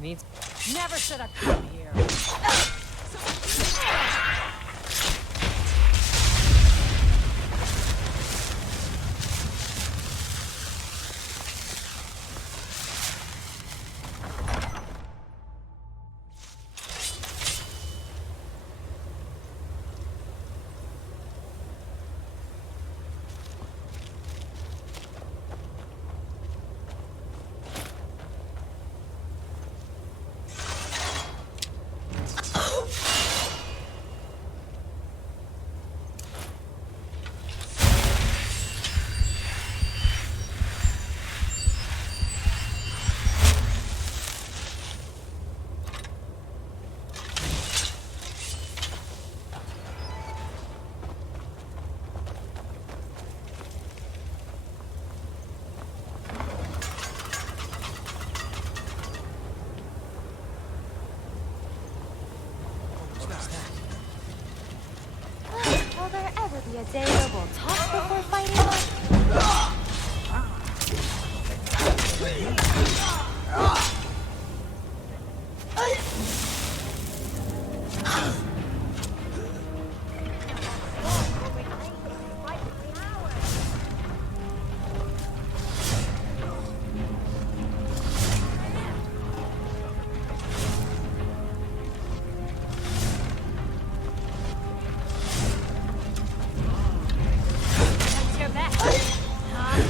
Needs. Never should have come here. Will there ever be a day where we'll talk before fighting? That's your back. Huh?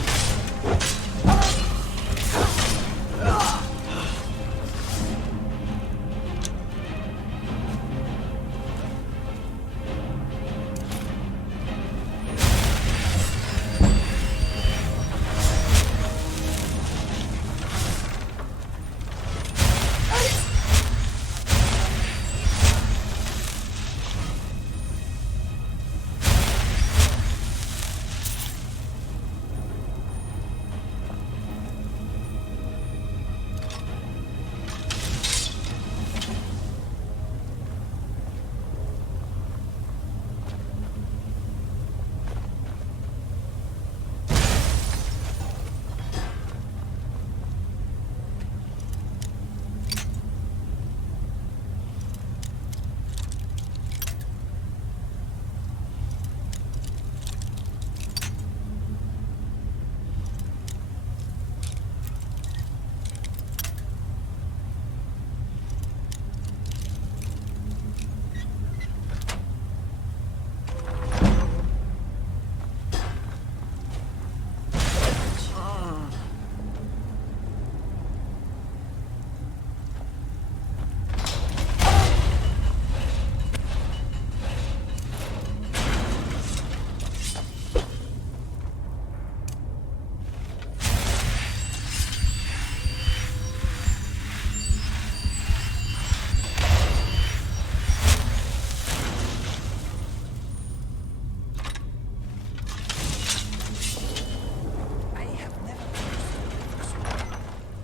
I have never understood this one.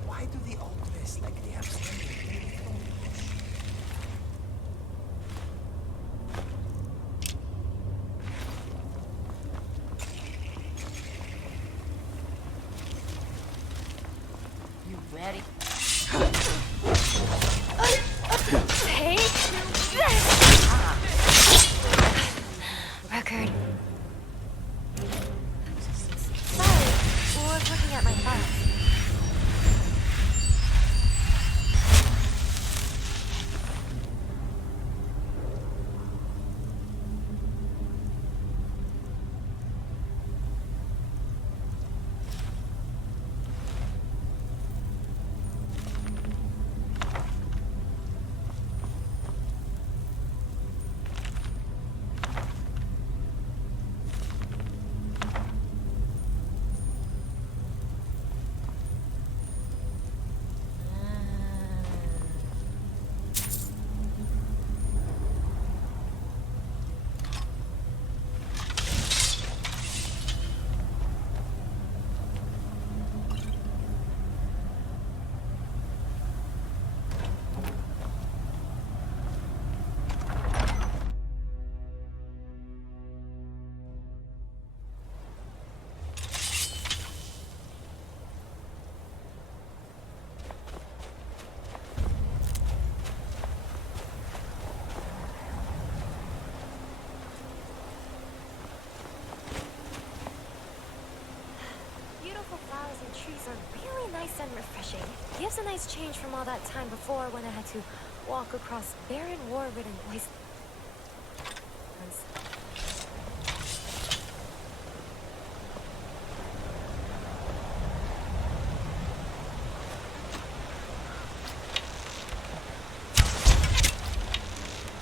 Why do they all dress like they are standing in a thorn bush? You ready? Take this! Record. Sorry, was looking at my files. nice and refreshing. Gives a nice change from all that time before when I had to walk across barren, war-ridden wastelands.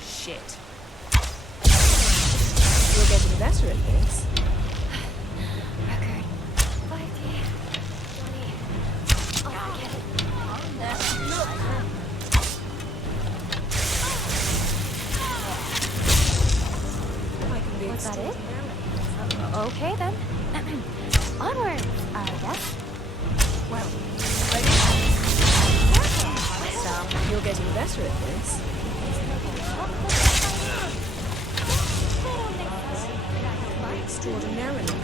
Shit. You're getting better at this. Record. 5D. 20. Oh, forget it. I can be Was that it? extraordinary. Okay then. Onwards, I guess. Well, Careful. you're getting better at this. Extraordinarily.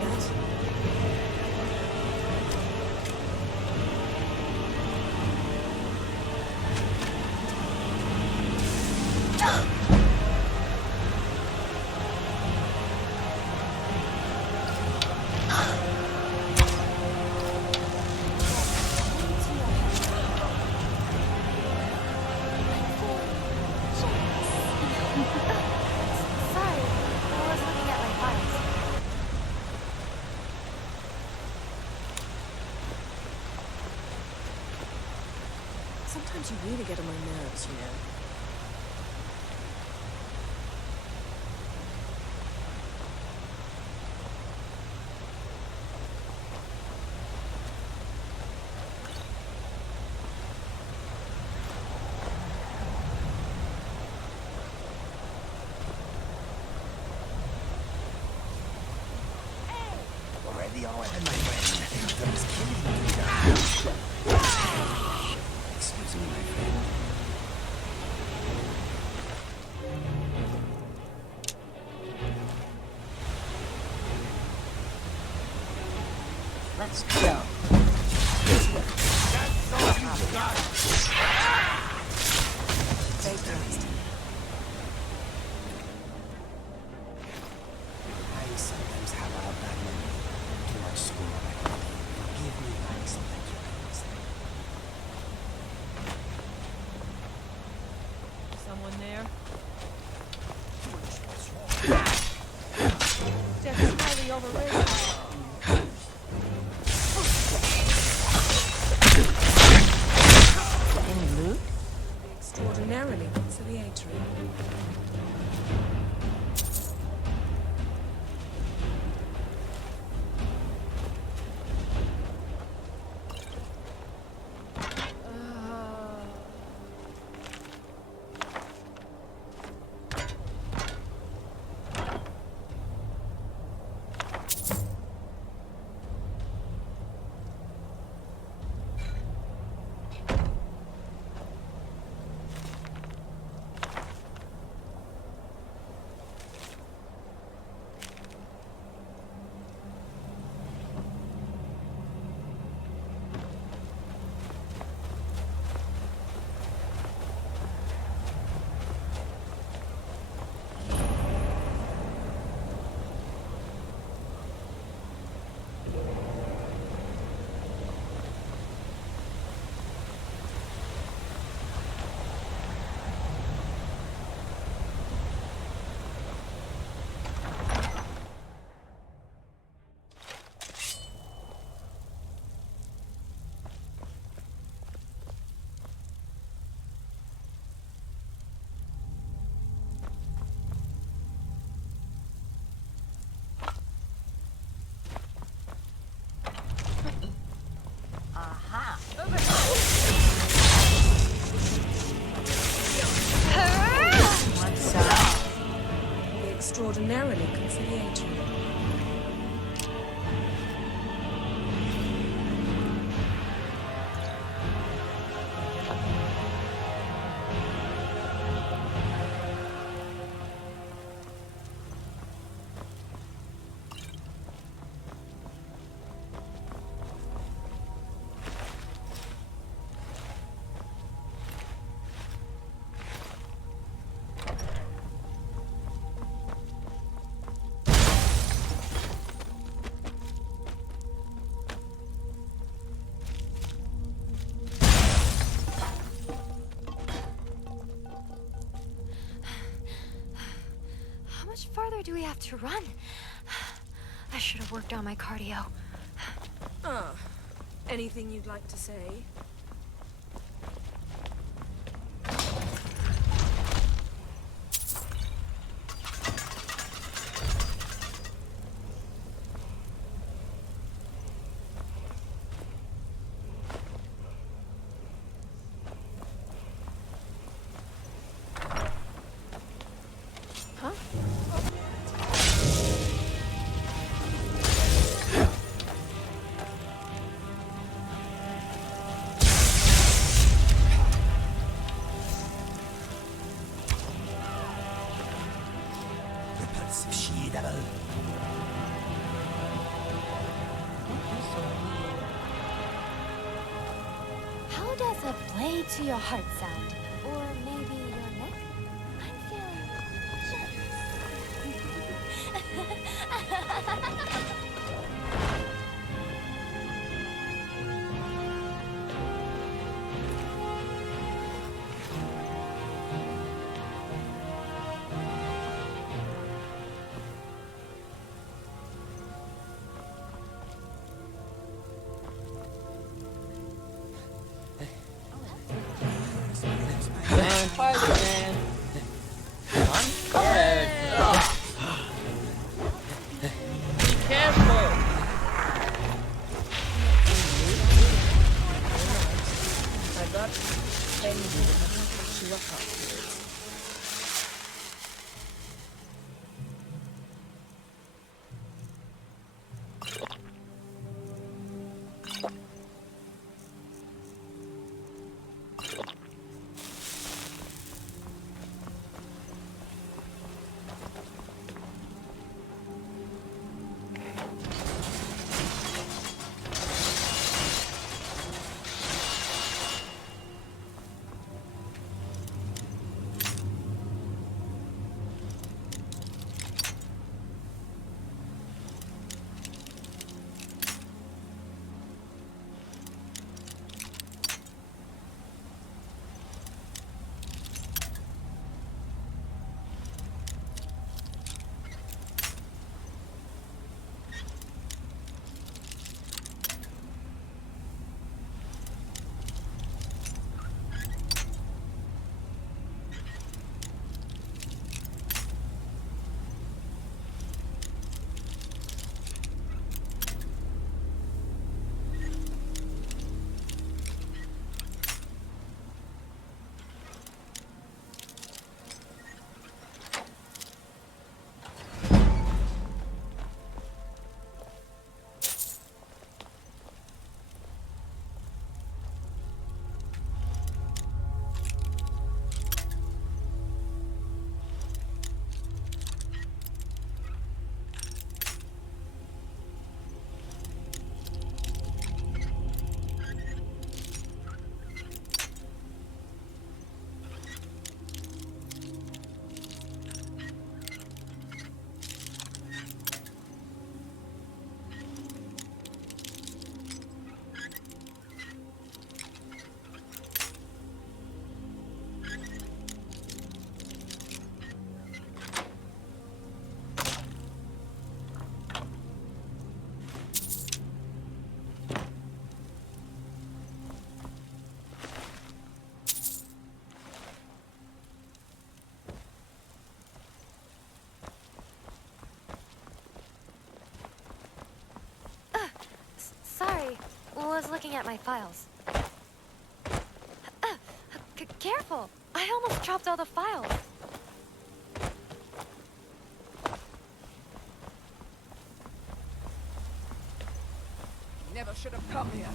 Yes. Sorry, I was looking at my files. Sometimes you really get on my nerves, you know. Already on my friend. That is killing me. Excuse me, my friend. Let's go. Take rest. I sometimes have a bad memory. Too much school already. Forgive me if I expect you to understand. Someone there? Death is highly overrated. Any loot? Extraordinarily conciliatory. Aha. What's up? Be extraordinarily conciliatory. much farther do we have to run? I should have worked on my cardio. Anything you'd like to say? Repulsive she-devil. How does a blade to your heart sound? Or maybe your neck? I'm feeling generous. Spider-Man. I'm scared. Be careful. I got anything I want to catch you up afterwards. Sorry, was looking at my files. Careful! I almost dropped all the files. Never should have come here.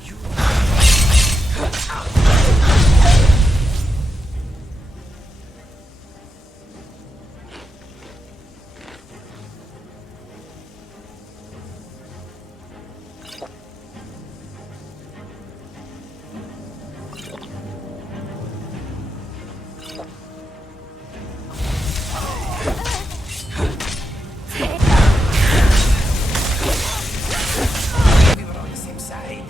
We were on the same side.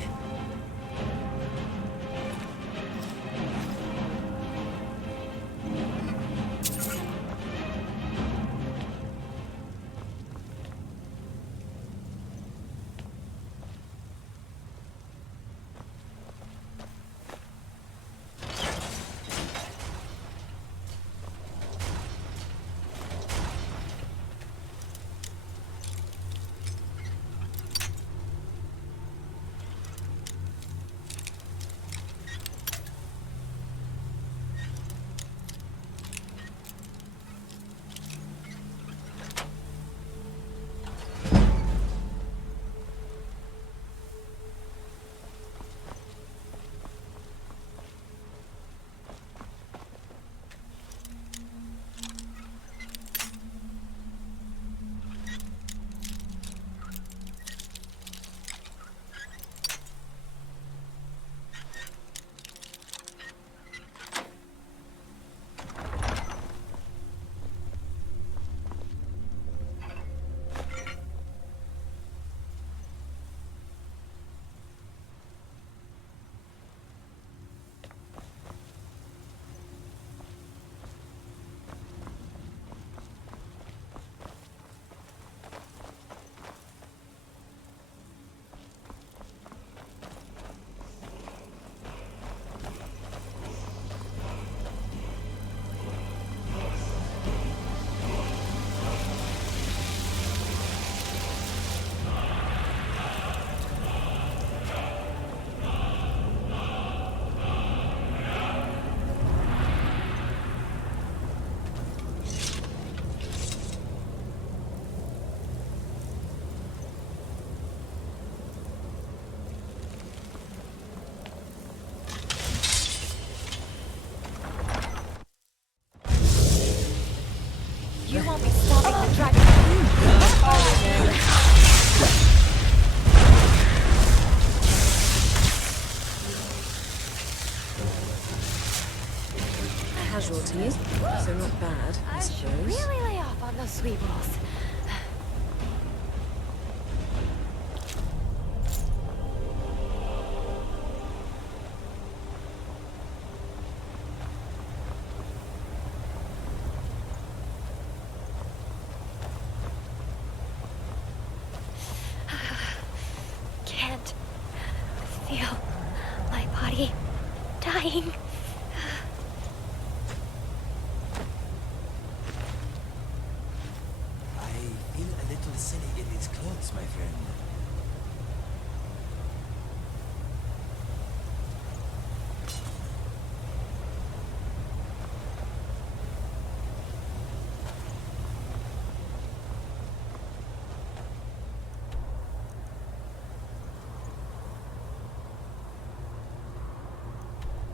You won't be stopping the dragon. Casualties, so not bad, I I should suppose. really lay off on those sweet rolls. Can't feel my body dying.